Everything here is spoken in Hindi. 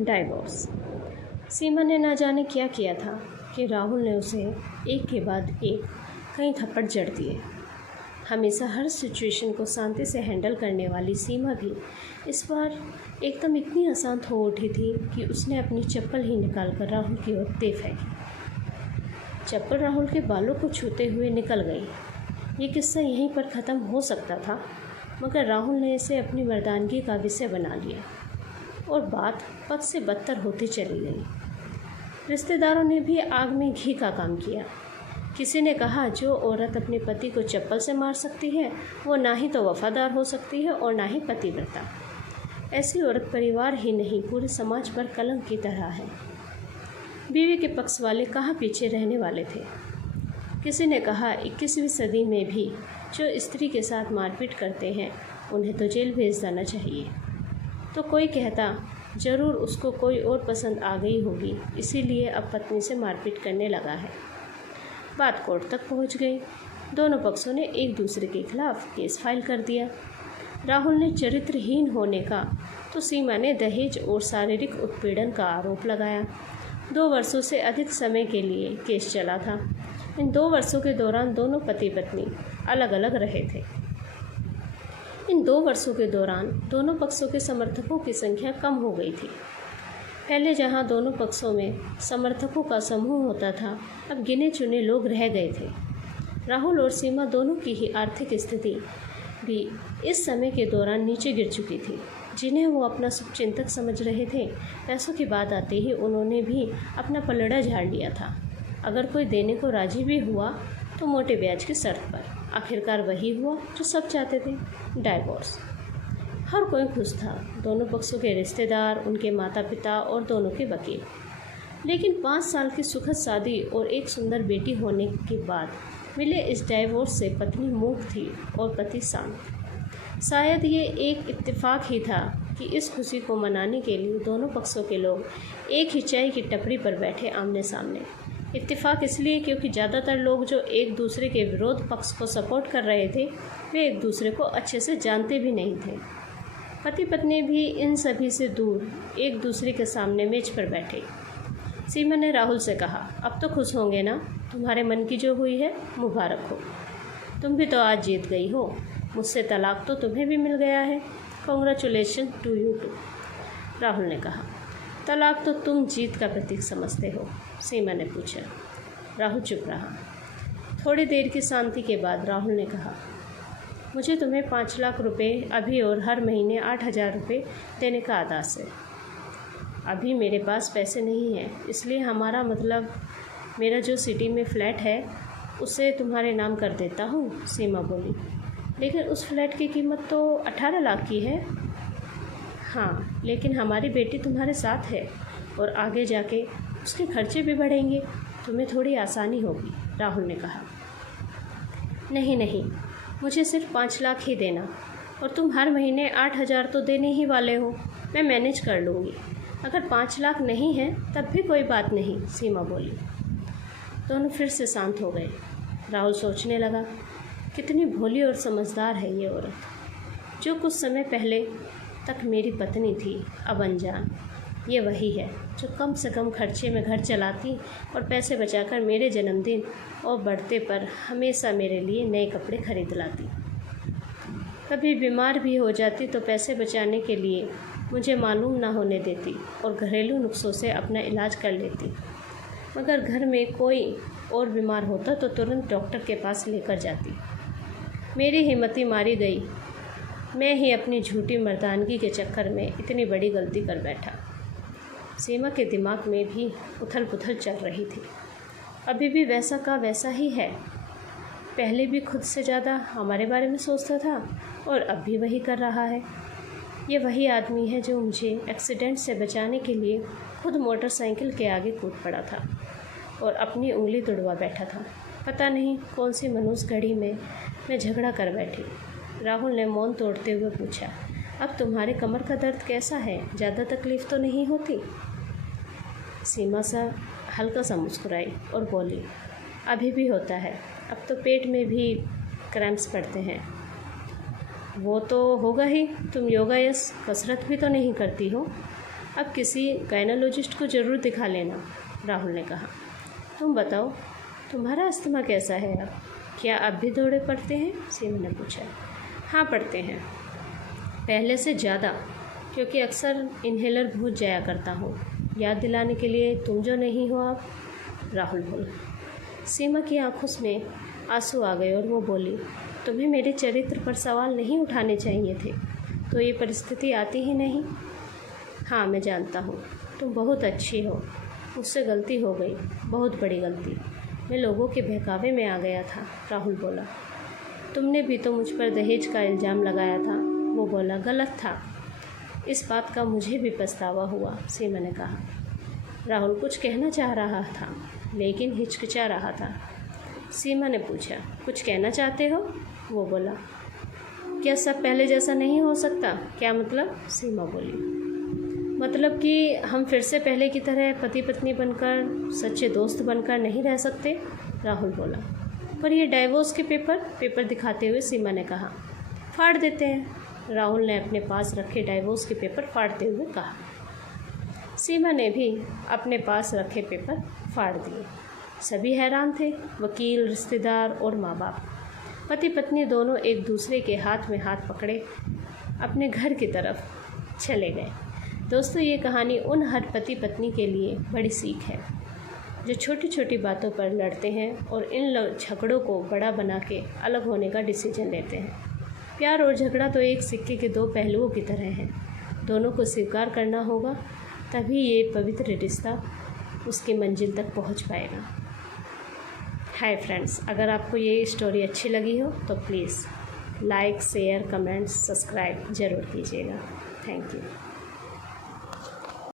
डाइवोर्स। सीमा ने ना जाने क्या किया था कि राहुल ने उसे एक के बाद एक कई थप्पड़ जड़ दिए। हमेशा हर सिचुएशन को शांति से हैंडल करने वाली सीमा भी इस बार एकदम इतनी अशांत हो उठी थी कि उसने अपनी चप्पल ही निकालकर राहुल की ओर दे फेंकी। चप्पल राहुल के बालों को छूते हुए निकल गई। ये किस्सा यहीं पर ख़त्म हो सकता था, मगर राहुल ने इसे अपनी मर्दानगी का विषय बना लिया और बात बद से बदतर होती चली गई। रिश्तेदारों ने भी आग में घी का काम किया। किसी ने कहा जो औरत अपने पति को चप्पल से मार सकती है वो ना ही तो वफादार हो सकती है और ना ही पतिव्रता। ऐसी औरत परिवार ही नहीं पूरे समाज पर कलंक की तरह है। बीवी के पक्ष वाले कहाँ पीछे रहने वाले थे। किसी ने कहा 21वीं सदी में भी जो स्त्री के साथ मारपीट करते हैं उन्हें तो जेल भेज देना चाहिए। तो कोई कहता ज़रूर उसको कोई और पसंद आ गई होगी, इसीलिए अब पत्नी से मारपीट करने लगा है। बात कोर्ट तक पहुंच गई। दोनों पक्षों ने एक दूसरे के खिलाफ केस फाइल कर दिया। राहुल ने चरित्रहीन होने का तो सीमा ने दहेज और शारीरिक उत्पीड़न का आरोप लगाया। 2 वर्षों से अधिक समय के लिए केस चला था। इन 2 वर्षों के दौरान दोनों पति पत्नी अलग अलग रहे थे। इन 2 वर्षों के दौरान दोनों पक्षों के समर्थकों की संख्या कम हो गई थी। पहले जहां दोनों पक्षों में समर्थकों का समूह होता था, अब गिने चुने लोग रह गए थे। राहुल और सीमा दोनों की ही आर्थिक स्थिति भी इस समय के दौरान नीचे गिर चुकी थी। जिन्हें वो अपना शुभचिंतक समझ रहे थे, पैसों की बात आते ही उन्होंने भी अपना पलड़ा झाड़ लिया था। अगर कोई देने को राजी भी हुआ तो मोटे ब्याज की शर्त पर। आखिरकार वही हुआ जो सब चाहते थे, डाइवोर्स। हर कोई खुश था, दोनों पक्षों के रिश्तेदार, उनके माता पिता और दोनों के वकील। लेकिन 5 साल की सुखद शादी और एक सुंदर बेटी होने के बाद मिले इस डाइवोर्स से पत्नी मूक थी और पति शांत। शायद ये एक इत्तेफाक ही था कि इस खुशी को मनाने के लिए दोनों पक्षों के लोग एक ही चाय की टपरी पर बैठे आमने सामने। इत्तेफाक इसलिए क्योंकि ज़्यादातर लोग जो एक दूसरे के विरोध पक्ष को सपोर्ट कर रहे थे वे एक दूसरे को अच्छे से जानते भी नहीं थे। पति पत्नी भी इन सभी से दूर एक दूसरे के सामने मेज पर बैठे। सीमा ने राहुल से कहा, अब तो खुश होंगे ना, तुम्हारे मन की जो हुई है मुबारक हो। तुम भी तो आज जीत गई हो, मुझसे तलाक तो तुम्हें भी मिल गया है। Congratulation to you too. Rahul ने कहा, तलाक तो तुम जीत का प्रतीक समझते हो, सीमा ने पूछा। राहुल चुप रहा। थोड़ी देर की शांति के बाद राहुल ने कहा, मुझे तुम्हें 5 लाख रुपए अभी और हर महीने 8,000 रुपये देने का आदेश है। अभी मेरे पास पैसे नहीं हैं, इसलिए हमारा मतलब मेरा जो सिटी में फ़्लैट है उसे तुम्हारे नाम कर देता हूँ, सीमा बोली। लेकिन उस फ्लैट की कीमत तो 18 लाख की है। हाँ, लेकिन हमारी बेटी तुम्हारे साथ है और आगे जाके उसके खर्चे भी बढ़ेंगे, तुम्हें थोड़ी आसानी होगी, राहुल ने कहा। नहीं नहीं, मुझे सिर्फ 5 लाख ही देना, और तुम हर महीने 8,000 तो देने ही वाले हो, मैं मैनेज कर लूँगी। अगर 5 लाख नहीं है तब भी कोई बात नहीं, सीमा बोली। दोनों फिर से शांत हो गए। राहुल सोचने लगा, कितनी भोली और समझदार है ये औरत, जो कुछ समय पहले तक मेरी पत्नी थी, अब अनजान। ये वही है जो कम से कम खर्चे में घर चलाती और पैसे बचाकर मेरे जन्मदिन और बर्थडे पर हमेशा मेरे लिए नए कपड़े खरीद लाती। कभी बीमार भी हो जाती तो पैसे बचाने के लिए मुझे मालूम ना होने देती और घरेलू नुस्खों से अपना इलाज कर लेती। मगर घर में कोई और बीमार होता तो तुरंत डॉक्टर के पास लेकर जाती। मेरी हिम्मती मारी गई। मैं ही अपनी झूठी मर्दानगी के चक्कर में इतनी बड़ी गलती कर बैठा। सीमा के दिमाग में भी उथल पुथल चल रही थी। अभी भी वैसा का वैसा ही है। पहले भी खुद से ज़्यादा हमारे बारे में सोचता था और अब भी वही कर रहा है। ये वही आदमी है जो मुझे एक्सीडेंट से बचाने के लिए खुद मोटरसाइकिल के आगे कूद पड़ा था और अपनी उंगली तुड़वा बैठा था। पता नहीं कौन सी मनूस घड़ी में मैं झगड़ा कर बैठी। राहुल ने मौन तोड़ते हुए पूछा, अब तुम्हारे कमर का दर्द कैसा है? ज़्यादा तकलीफ़ तो नहीं होती? सीमा सा हल्का सा मुस्कुराई और बोली, अभी भी होता है, अब तो पेट में भी क्रैम्प्स पड़ते हैं। वो तो होगा ही, तुम योगा या कसरत भी तो नहीं करती हो। अब किसी गायनोलॉजिस्ट को ज़रूर दिखा लेना, राहुल ने कहा। तुम बताओ, तुम्हारा अस्थमा कैसा है अब? क्या अब भी दौरे पड़ते हैं? सीमा ने पूछा। हाँ, पड़ते हैं, पहले से ज़्यादा, क्योंकि अक्सर इन्हेलर भूल जाया करता हूँ। याद दिलाने के लिए तुम जो नहीं हो अब, राहुल बोला। सीमा की आंखों में आंसू आ गए और वो बोली, तुम्हें मेरे चरित्र पर सवाल नहीं उठाने चाहिए थे, तो ये परिस्थिति आती ही नहीं। हाँ, मैं जानता हूँ, तुम बहुत अच्छी हो, मुझसे गलती हो गई, बहुत बड़ी गलती। मैं लोगों के बहकावे में आ गया था, राहुल बोला। तुमने भी तो मुझ पर दहेज का इल्ज़ाम लगाया था, वो बोला। गलत था, इस बात का मुझे भी पछतावा हुआ, सीमा ने कहा। राहुल कुछ कहना चाह रहा था, लेकिन हिचकिचा रहा था। सीमा ने पूछा, कुछ कहना चाहते हो? वो बोला। क्या सब पहले जैसा नहीं हो सकता? क्या मतलब? सीमा बोली। मतलब कि हम फिर से पहले की तरह पति पत्नी बनकर, सच्चे दोस्त बनकर नहीं रह सकते, राहुल बोला। पर ये डाइवोर्स के पेपर दिखाते हुए सीमा ने कहा। फाड़ देते हैं, राहुल ने अपने पास रखे डाइवोर्स के पेपर फाड़ते हुए कहा। सीमा ने भी अपने पास रखे पेपर फाड़ दिए। सभी हैरान थे, वकील, रिश्तेदार और माँ बाप। पति पत्नी दोनों एक दूसरे के हाथ में हाथ पकड़े अपने घर की तरफ चले गए। दोस्तों, ये कहानी उन हर पति पत्नी के लिए बड़ी सीख है जो छोटी छोटी बातों पर लड़ते हैं और इन झगड़ों को बड़ा बना के अलग होने का डिसीजन लेते हैं। प्यार और झगड़ा तो एक सिक्के के दो पहलुओं की तरह हैं, दोनों को स्वीकार करना होगा, तभी ये पवित्र रिश्ता उसकी मंजिल तक पहुंच पाएगा। हाय फ्रेंड्स, अगर आपको ये स्टोरी अच्छी लगी हो तो please like, share, comments, subscribe ज़रूर कीजिएगा। Thank you.